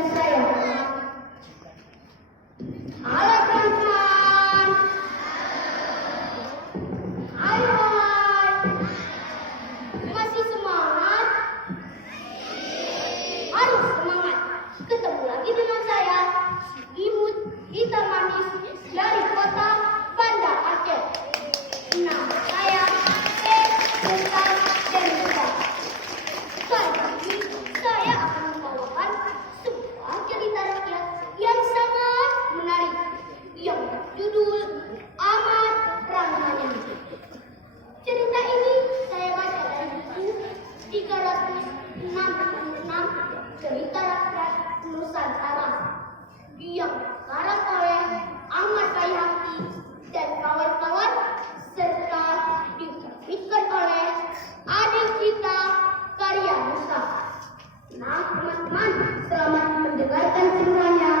dengan saya. Halo teman-teman. Ayo. Masih semangat? Harus semangat. Ketemu lagi dengan saya, si Imut Hitam Manis dari kota Banda Aceh. Nama saya Sultan Denisa. Kali ini saya akan membawakan sebuah cerita rakyat yang sangat menarik yang berjudul Amat Ramahnya. Cerita ini saya baca dari buku 366 Cerita Rakyat Nusantara yang dikarang oleh Ahmad Bayhaqi dan kawan-kawan serta diterbitkan oleh Adik Cita Karya Nusa. Nah, teman-teman, selamat mendengarkan semuanya.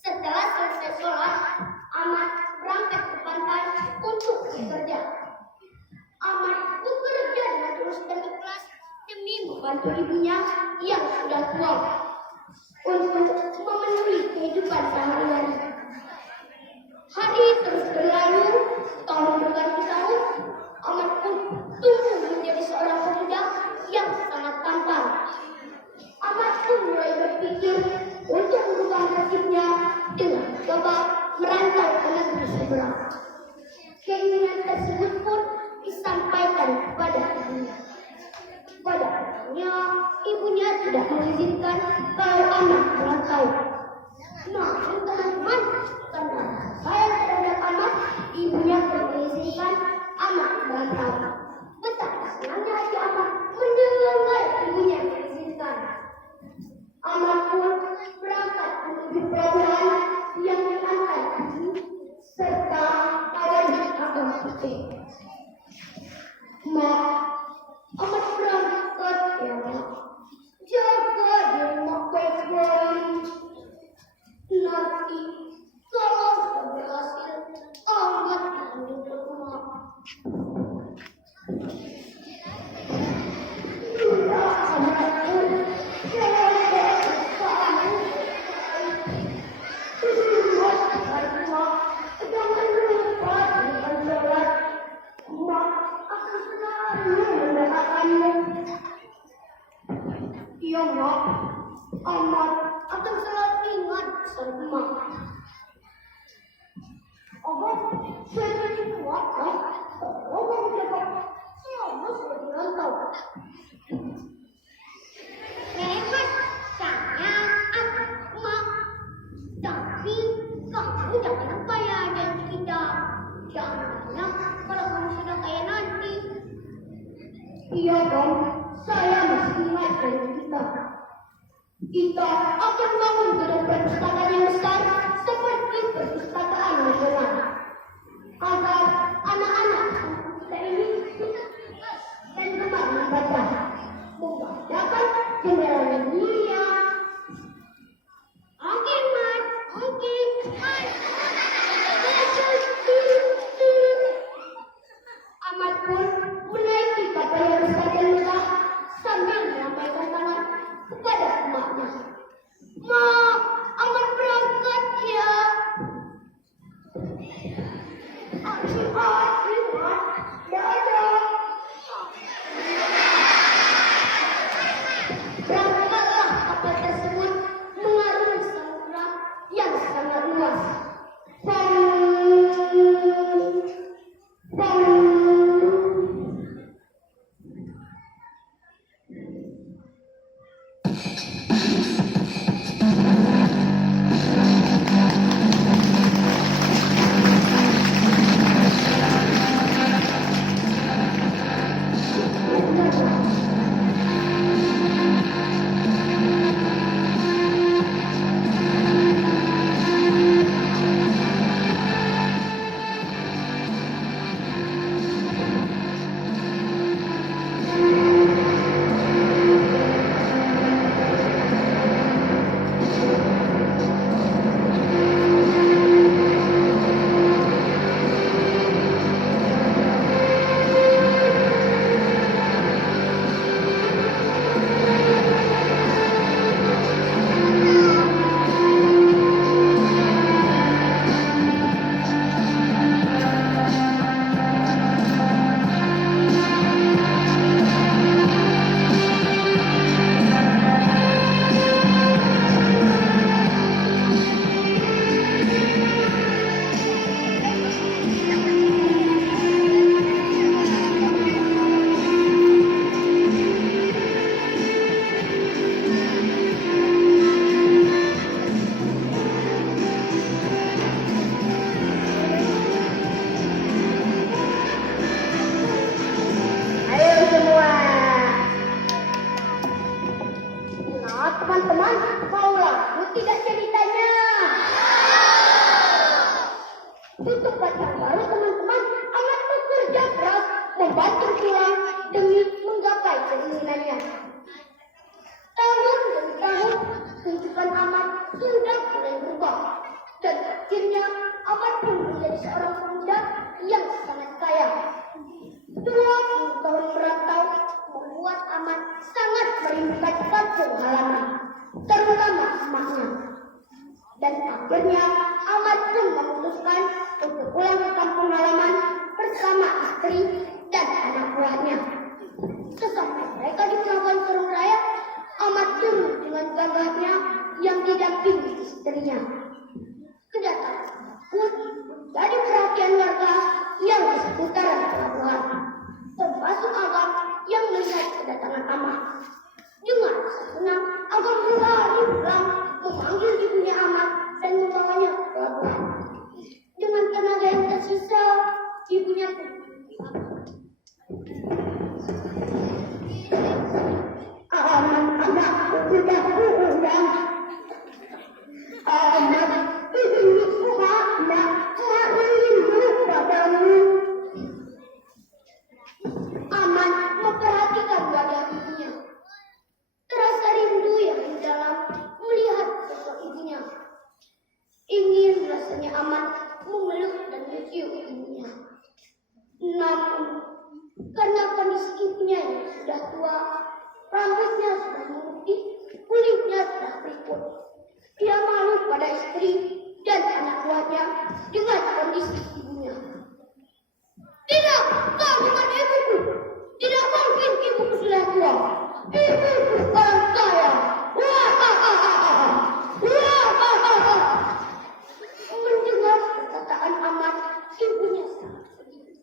Setelah selesai sholat, Ahmad berangkat ke pantai untuk bekerja. Ahmad bekerja dengan tulus dan ikhlas demi membantu ibunya yang sudah tua untuk memenuhi kehidupan sehari-hari. Hari terus berlalu, tahun berganti tahun, Ahmad pun tumbuh menjadi seorang pemuda yang sangat tampan. Ahmad pun mulai berpikir untuk merubah nasibnya dengan coba merantau ke negeri seberang. Keinginan tersebut pun disampaikan kepada ibunya. Pada akhirnya, ibunya tidak mengizinkan kalau Ahmad merantau. Nah, teman-teman, karena saya terhadap Ahmad, ibunya mengizinkan Ahmad merantau. Betapa senangnya hati Ahmad mendengar ibunya mengizinkan. Ahmad pun berangkat menuju pelabuhan yang diantar ibu serta ayahnya Abang Putih. Mak, Ahmad berangkat ya mak. Jaga dia mak baik-baik. Nanti kalau sudah berhasil, Ahmad akan duduk mak. Iya mak, Ahmad akan selalu ingat pesan emak. Hemat saya Akmal. Tapi kamu jangan kaya dan kita. Jangan kalau kamu sudah kaya nanti. Iya dong, saya masih ingat janji kita. Kita akan bangun gedung perpustakaan yang besar seperti perpustakaan nasional. Agar anak-anak kita ini dan gemar membaca. Membacakan jendela dunia. Oke, Mas. Oke, Mas. Amat pun menaiki kapal yang besar dan megah sambil melambaikan tangan kepada emaknya. Ma, Amat berangkat ya. Asyik, Mas. Dadah. Berangkatlah kapal tersebut mengarungi samudra yang sangat luas. Teman-teman, mau lagu tidak ceritanya? Untuk pacar baru teman-teman, Amat bekerja keras membantu tulang demi menggapai keinginannya. Tahun demi tahun, kehidupan Amat sudah mulai berubah. Dan akhirnya Amat pun menjadi seorang pemuda yang sangat kaya. 20 tahun merantau membuat Amat sangat merindukan kampung halaman, terutama emaknya. Dan akhirnya Amat pun memutuskan untuk pulang ke kampung halaman bersama istri dan anak buahnya. Sesampai mereka di pelabuhan Serung Raya, Amat turun dengan gagahnya yang didampingi istrinya. Kedatangan pun menjadi perhatian warga yang di seputaran pelabuhan, termasuk Agam yang melihat kedatangan Amat. Dengan rasa senang, Agam berlari pulang memanggil ibunya Amat dan membawanya ke pelabuhan. Dengan tenaga yang tersisa, ibunya pun Amat, anakku sudah pulang. Amat, ibuku nak rindu padamu. Amat memperhatikan wajah ibunya. Terasa rindu yang mendalam melihat sosok ibunya. Ingin rasanya Amat memeluk dan mencium ibunya. Namun, karena kondisi ibunya yang sudah tua, rambutnya sudah memutih, kulitnya sudah keriput. Dia malu pada istri dan anak buahnya dengan kondisi ibunya. Tidak, kau bukan ibuku. Tidak mungkin ibuku sudah tua. Ibuku orang kaya. Mendengar perkataan Amat, ibunya sangat sedih.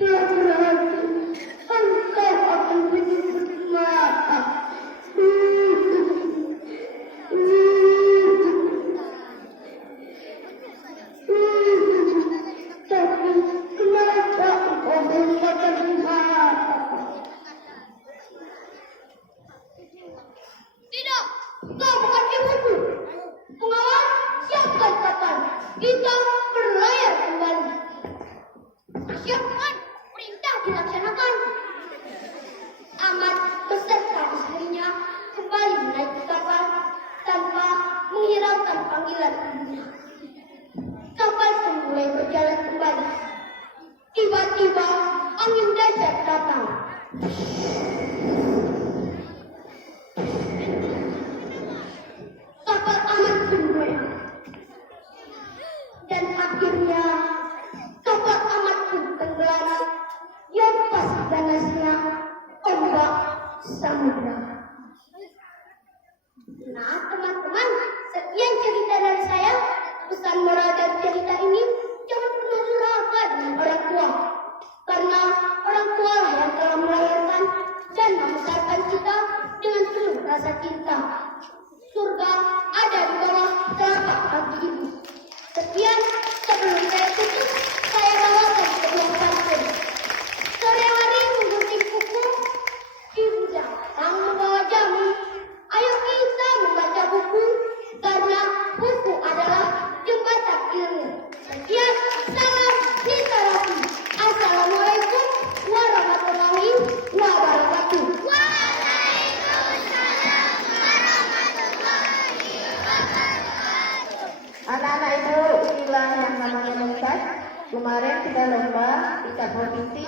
Telah berarti engkau akan menyebut maaf. Tapi kenapa engkau mengatakan maaf? Tidak, kau bukan ibuku. Pengawal, siapkan kapal. Kita berlayar kembali. Siapkan, perintah dilaksanakan. Ahmad beserta istrinya kembali naik ke kapal tanpa menghiraukan panggilan ibunya. Kapal pun mulai berjalan kembali. Tiba-tiba angin dahsyat datang. Kapal Ahmad pun goyang. Dan akhirnya kapal Ahmad pun tenggelam. Yang pasti ganasnya ombak samudra. Nah teman-teman, sekian cerita dari saya. Pesan moral dari cerita ini, jangan pernah durhaka dengan orang tua. Karena orang tua yang telah melahirkan dan membesarkan kita dengan penuh rasa cinta. Surga ada di bawah telapak kaki ibu. Sekian, sebelum saya tutup, saya bawakan sebuah pantun. Sore hari menggunting kuku, ibu datang membawa jamu. Ayo kita membaca buku, karena buku adalah jembatan ilmu. Sekian, salam literasi. Assalamualaikum warahmatullahi wabarakatuh. Anak-anak itu inilah yang namanya Mumtaz. Kemarin kita lomba tingkat provinsi